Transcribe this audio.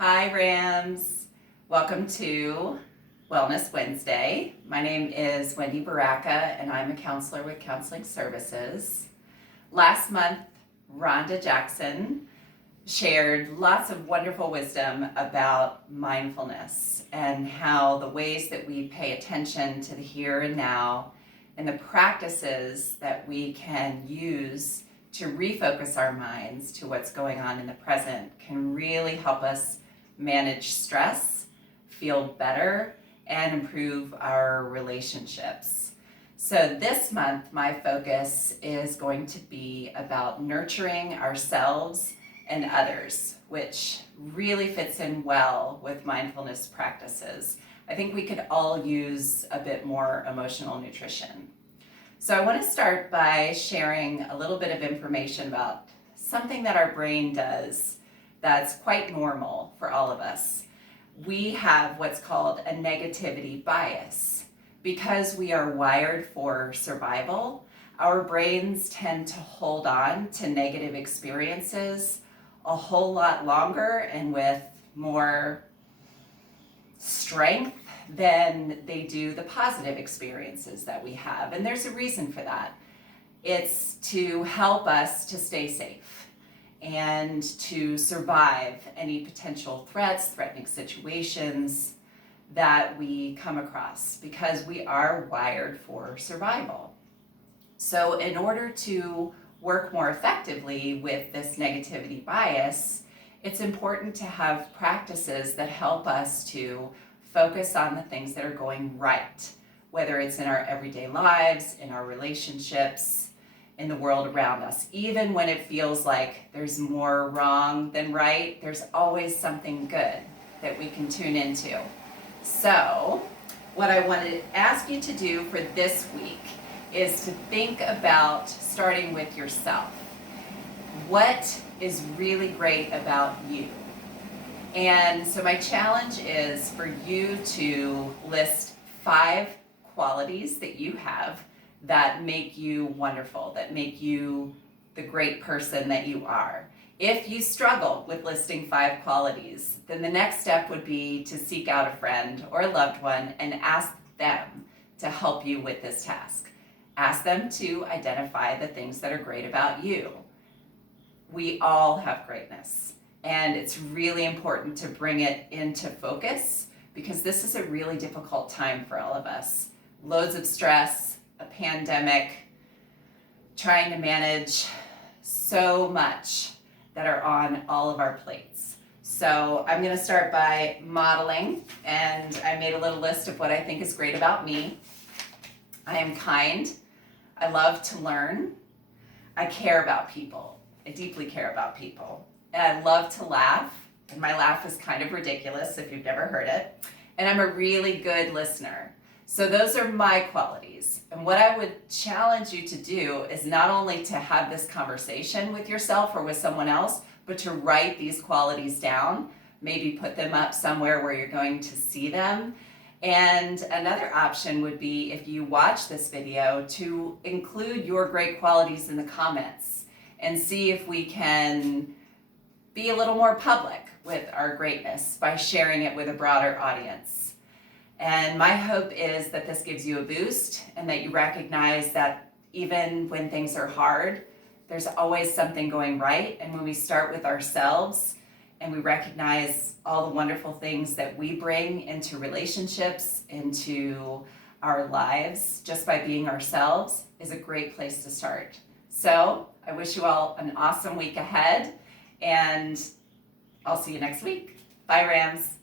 Hi Rams, welcome to Wellness Wednesday. My name is Wendy and I'm a counselor with Counseling Services. Last month, Rhonda Jackson shared lots of wonderful wisdom about mindfulness and how the ways that we pay attention to the here and now and the practices that we can use to refocus our minds to what's going on in the present can really help us manage stress, feel better, and improve our relationships. So this month, my focus is going to be about nurturing ourselves and others, which really fits in well with mindfulness practices. I think we could all use a bit more emotional nutrition. So I want to start by sharing a little bit of information about something that our brain does that's quite normal for all of us. We have what's called a negativity bias. Because we are wired for survival, our brains tend to hold on to negative experiences a whole lot longer and with more strength than they do the positive experiences that we have. And there's a reason for that. It's to help us to stay safe and to survive any potential threats, threatening situations that we come across, because we are wired for survival. So in order to work more effectively with this negativity bias, it's important to have practices that help us to focus on the things that are going right, whether it's in our everyday lives, in our relationships, in the world around us. Even when it feels like there's more wrong than right, there's always something good that we can tune into. So, what I want to ask you to do for this week is to think about starting with yourself. What is really great about you? And so my challenge is for you to list 5 qualities that you have that make you wonderful, that make you the great person that you are. If you struggle with listing 5 qualities, then the next step would be to seek out a friend or a loved one and ask them to help you with this task. Ask them to identify the things that are great about you. We all have greatness, and it's really important to bring it into focus because this is a really difficult time for all of us. Loads of stress, a pandemic, trying to manage so much that are on all of our plates. So I'm going to start by modeling, and I made a little list of what I think is great about me. I am kind. I love to learn. I care about people. I deeply care about people. And I love to laugh, and my laugh is kind of ridiculous if you've never heard it. And I'm a really good listener. So those are my qualities. And what I would challenge you to do is not only to have this conversation with yourself or with someone else, but to write these qualities down, maybe put them up somewhere where you're going to see them. And another option would be, if you watch this video, to include your great qualities in the comments and see if we can be a little more public with our greatness by sharing it with a broader audience. And my hope is that this gives you a boost and that you recognize that even when things are hard, there's always something going right. And when we start with ourselves and we recognize all the wonderful things that we bring into relationships, into our lives, just by being ourselves, is a great place to start. So I wish you all an awesome week ahead, and I'll see you next week. Bye, Rams.